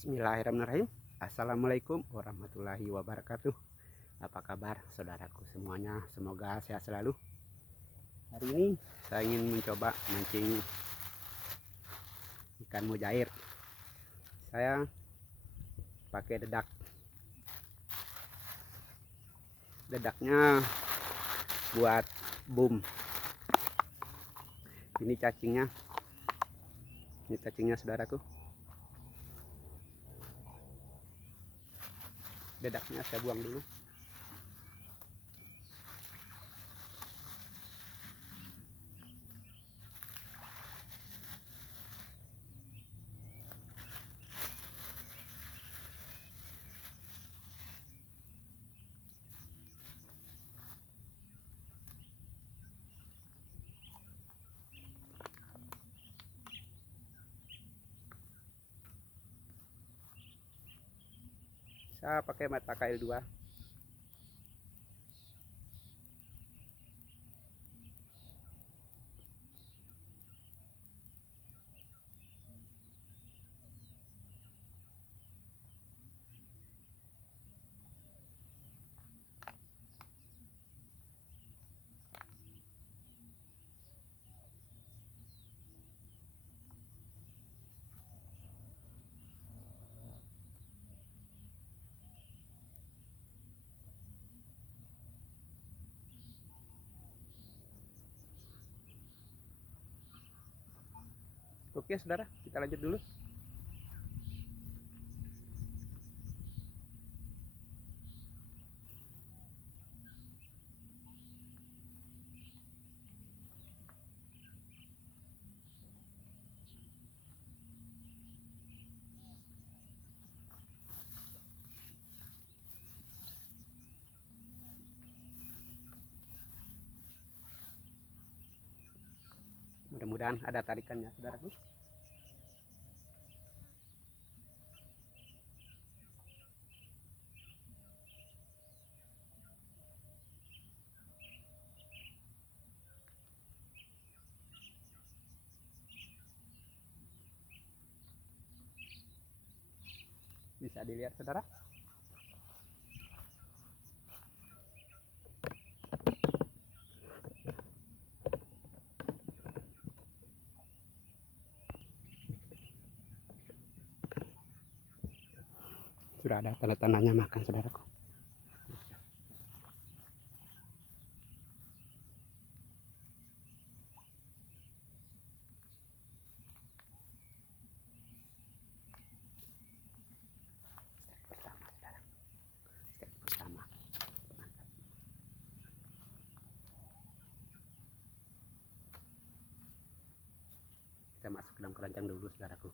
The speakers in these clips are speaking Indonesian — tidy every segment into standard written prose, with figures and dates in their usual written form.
Bismillahirrahmanirrahim. Assalamualaikum warahmatullahi wabarakatuh. Apa kabar saudaraku semuanya? Semoga sehat selalu. Hari ini saya ingin mencoba mancing ikan mujair. Saya pakai dedak. Dedaknya buat boom. Ini cacingnya. Ini cacingnya saudaraku. Dedaknya saya buang dulu. Saya pakai mata kail 2. Oke saudara, kita lanjut dulu. Mudah-mudahan ada tarikannya saudaraku. Bisa dilihat saudara. Sudah ada tanda-tandanya makan saudaraku. Step pertama. Kita masuk ke dalam keranjang dulu saudaraku.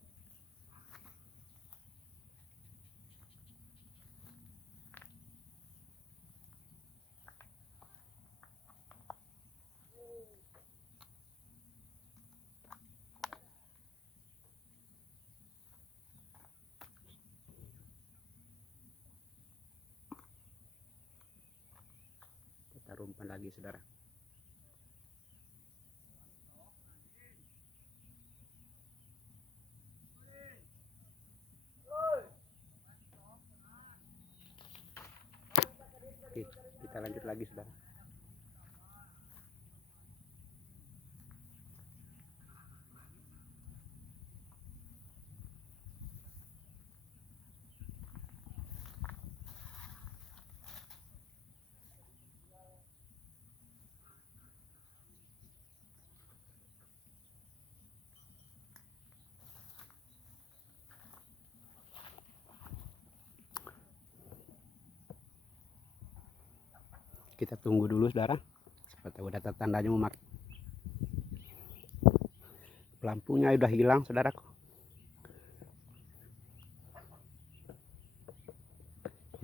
Kita umpan lagi saudara. Oke, kita lanjut lagi saudara. Kita tunggu dulu saudara. Seperti udah tandanya mau makan. Lampunya udah hilang saudaraku.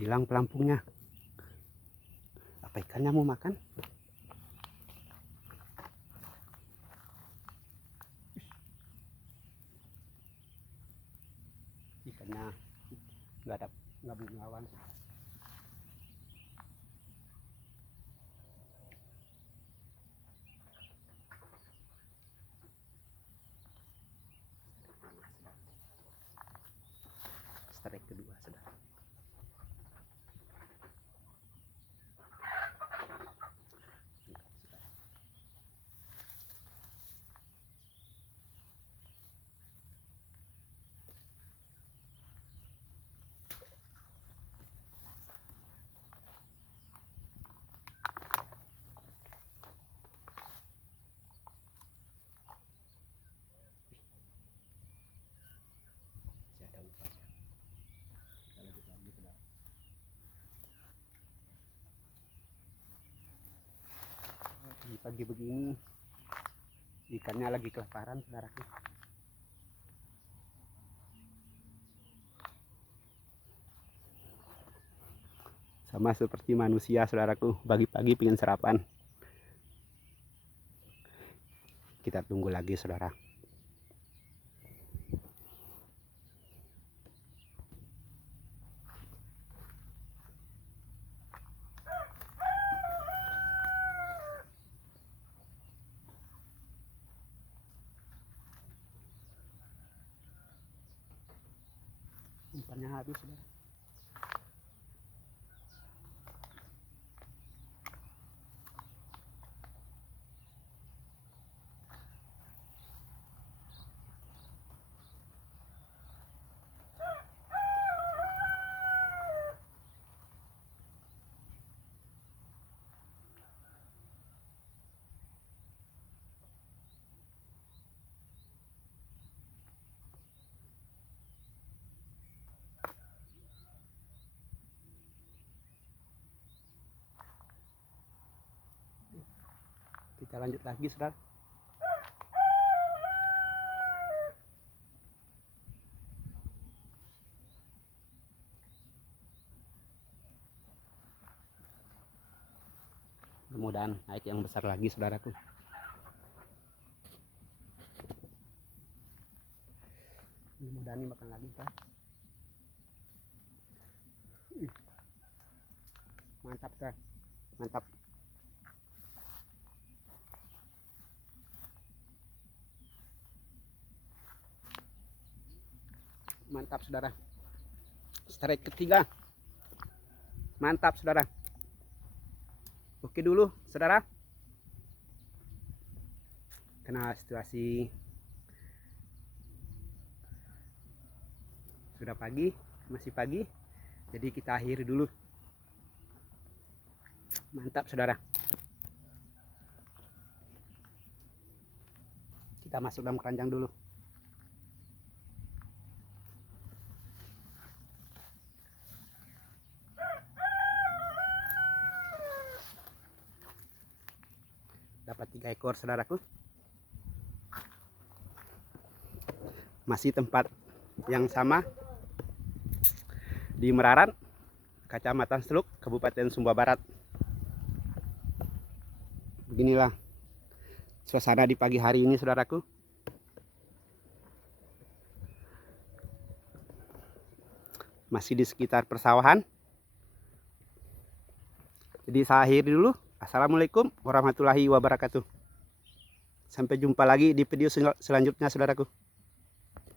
Hilang pelampunya. Apa ikannya mau makan? Ikannya nggak mau ngelawan. pagi begini ikannya lagi kelaparan, saudaraku. Sama seperti manusia, saudaraku, pagi-pagi pengen sarapan. Kita tunggu lagi, saudara. Umpannya habis, saudara. Kita lanjut lagi, saudara. Mudah-mudahan naik yang besar lagi, saudaraku. Mudah-mudahan ini makan lagi, kan. Mantap, kan. Mantap. Mantap, saudara. Strike ketiga. Mantap, saudara. Oke dulu, saudara. Karena situasi sudah pagi, masih pagi, jadi kita akhiri dulu. Mantap, saudara. Kita masuk dalam keranjang dulu. Dapat 3 ekor, saudaraku. Masih tempat yang sama di Meraran, Kecamatan Seluk, Kabupaten Sumba Barat. Beginilah suasana di pagi hari ini, saudaraku. Masih di sekitar persawahan. Jadi saya akhiri dulu. Assalamualaikum warahmatullahi wabarakatuh. Sampai jumpa lagi di video selanjutnya, saudaraku.